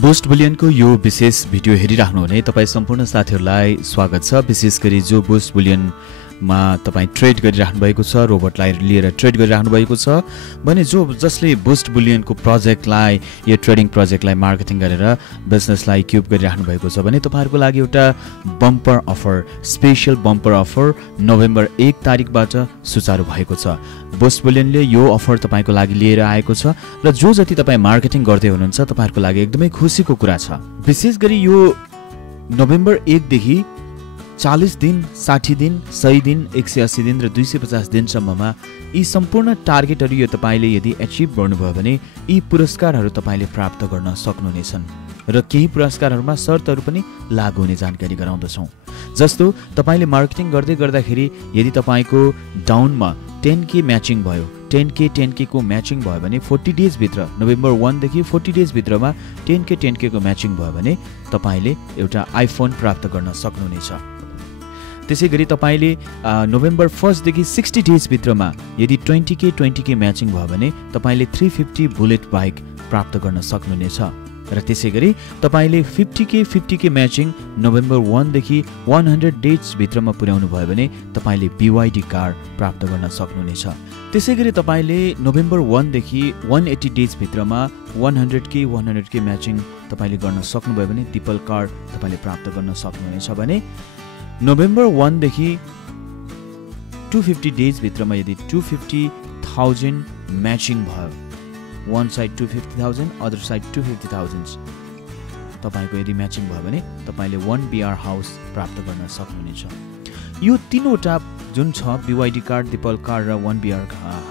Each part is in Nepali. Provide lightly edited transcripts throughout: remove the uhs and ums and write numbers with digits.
बुस्ट बुलियनको यो विशेष भिडियो हेरिराख्नुहुने तपाईँ सम्पूर्ण साथीहरूलाई स्वागत छ। विशेष गरी जो बुस्ट बुलियनमा तपाईँ ट्रेड गरिराख्नु भएको छ, रोबोटलाई लिएर ट्रेड गरिराख्नु भएको छ भने जसले बुस्ट बुलियनको प्रोजेक्टलाई यो ट्रेडिङ प्रोजेक्टलाई मार्केटिङ गरेर बिजनेसलाई क्युब गरिराख्नु भएको छ भने तपाईहरुको लागि एउटा bumper offer, special bumper offer November 1 तारिकबाट सुचारू भएको छ। बुस्ट बुलियनले यो अफर तपाईको लागि लिएर आएको छ र जो जति तपाई मार्केटिङ गर्दै हुनुहुन्छ तपाईहरुको लागि एकदमै खुसीको कुरा छ। विशेष गरी यो नोभेम्बर 1 देखि 40 दिन, 60 दिन, 100 दिन, 180 दिन र 250 दिनसम्ममा यी सम्पूर्ण टार्गेटहरू यो तपाईले यदि एचिभ गर्नुभयो भने यी पुरस्कारहरू तपाईले प्राप्त गर्न सक्नुहुनेछन् र केही पुरस्कारहरूमा शर्तहरू पनि लागू हुने जानकारी गराउँदछौं। जस्तो तपाईले मार्केटिङ गर्दै गर्दाखेरि यदि तपाईको डाउनमा 10K म्याचिङ भयो, 10K को म्याचिङ भयो भने 40 डेज भित्र, नोभेम्बर 1 देखि 40 डेज भित्रमा 10K को म्याचिङ भयो भने तपाईले एउटा आइफोन प्राप्त गर्न सक्नुहुनेछ। त्यसैगरी तपाईले नोभेम्बर 1 देखि 60 डेज भित्रमा यदि 20K म्याचिङ भयो भने तपाईले 350 बुलेट बाइक प्राप्त गर्न सक्नुहुनेछ र त्यसैगरी तपाईले 50K म्याचिङ नोभेम्बर 1 देखि 100 डेज भित्रमा पुर्याउनु भयो भने तपाईले BYD कार प्राप्त गर्न सक्नुहुनेछ। त्यसैगरी तपाईले नोभेम्बर 1 देखि 180 डेज भित्रमा 100K म्याचिङ तपाईले गर्न सक्नुभयो भने दिपल कार तपाईले प्राप्त गर्न सक्नुहुनेछ भने नोभेम्बर 1 देखि 250 डेज भित्रमा यदि 250,000 म्याचिङ भयो, one side 250,000, other side 250,000 तपाईको यदि म्याचिङ भयो भने तपाईले 1 BR हाउस प्राप्त गर्न सक्नुहुनेछ। यो तीनवटा जुन छ BYD कार, दिपल कार र 1 BR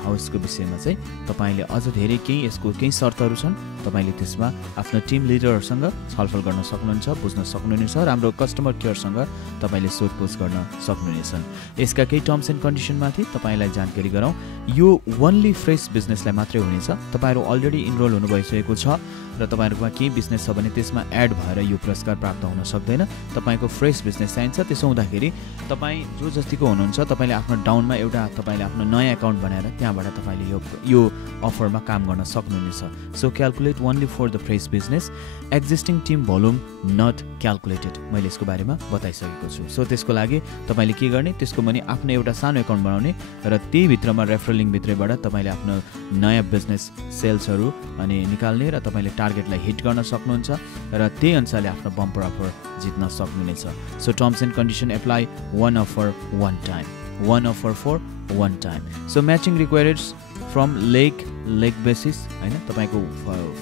हाउसको विषयमा चाहिँ तपाईले अझ धेरै केही शर्तहरू छन्। तपाईले त्यसमा आफ्नो टिम लिडरहरुसँग छलफल गर्न सक्नुहुन्छ, बुझ्न सक्नुहुनेछ र हाम्रो कस्टमर केयरसँग तपाईले सोधपुछ गर्न सक्नुहुनेछन्। यसका केही टर्म्स एन्ड कन्डिसनमाथि तपाईलाई जानकारी गराउँ। यो ओन्ली फ्रेश बिजनेसलाई मात्रै हुनेछ। तपाईहरु अलरेडी इनरोल हुनु भइसकेको छ र तपाईहरुमा केही बिजनेस छ भने त्यसमा एड भएर यो पुरस्कार प्राप्त हुन सक्दैन। तपाईको फ्रेश बिजनेस चाहिन्छ। त्यसो हुँदाखेरि तपाई जो जतिको हुनुहुन्छ तपाईले आफ्नो डाउनमा एउटा तपाईले आफ्नो नयाँ अकाउन्ट बनाएर त्यहाँबाट तपाईले यो अफरमा काम गर्न सक्नुहुनेछ। So calculate only for the fresh business, existing team volume not calculated. मैले यसको बारेमा बताइसकेको छु। सो त्यसको लागि तपाईले के गर्ने, त्यसको पनि आफ्नो एउटा सानो अकाउन्ट बनाउने र त्यही भित्रमा रेफरल लिंक भित्रबाट तपाईले आफ्नो नयाँ बिजनेस सेल्सहरू अनि निकाल्ने र तपाईले टार्गेटलाई हिट गर्न सक्नुहुन्छ र त्यही अनुसारले आफ्नो बम्पर अफर जित्न सक्नुहुनेछ। So terms and condition apply, one offer one time, one offer for one time. So matching required from leg basis हैन, तपाईको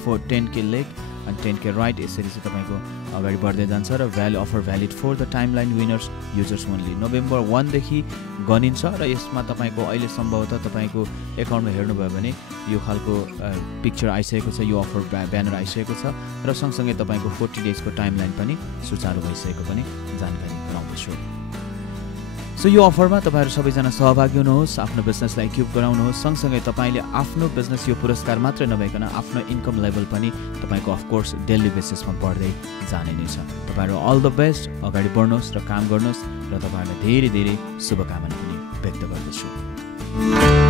for 10K leg and 10K right यसरी चाहिँ तपाईको अगाडि बढ्दै जान्छ र value offer valid for the timeline winners users only. November 1 देखि गनिन्छ र यसमा तपाईको अहिले सम्भवतः तपाईको अकाउन्टमा हेर्नुभयो भने यो खालको पिक्चर आइसकेको छ, यो अफर ब्यानर आइसकेको छ र सँगसँगै तपाईको 40 डेजको टाइमलाइन पनि सुचारू भइसकेको पनि जानकारी गराउँदैछु। सो यो अफरमा तपाईहरु सबैजना सहभागी हुनुहोस्, आफ्नो बिजनेसलाई क्युब गराउनुहोस्। सँगसँगै तपाईले आफ्नो बिजनेस यो पुरस्कार मात्र नभइकन आफ्नो इन्कम लेभल पनि तपाईको अफ कोर्स डेली बेसिसमा बढ्दै जाने नै छ। तपाईहरु अल द बेस्ट, अगाडि बढ्नुहोस् र काम गर्नुहोस् र तपाईहरुलाई धेरै धेरै शुभकामना पनि व्यक्त गर्दछु।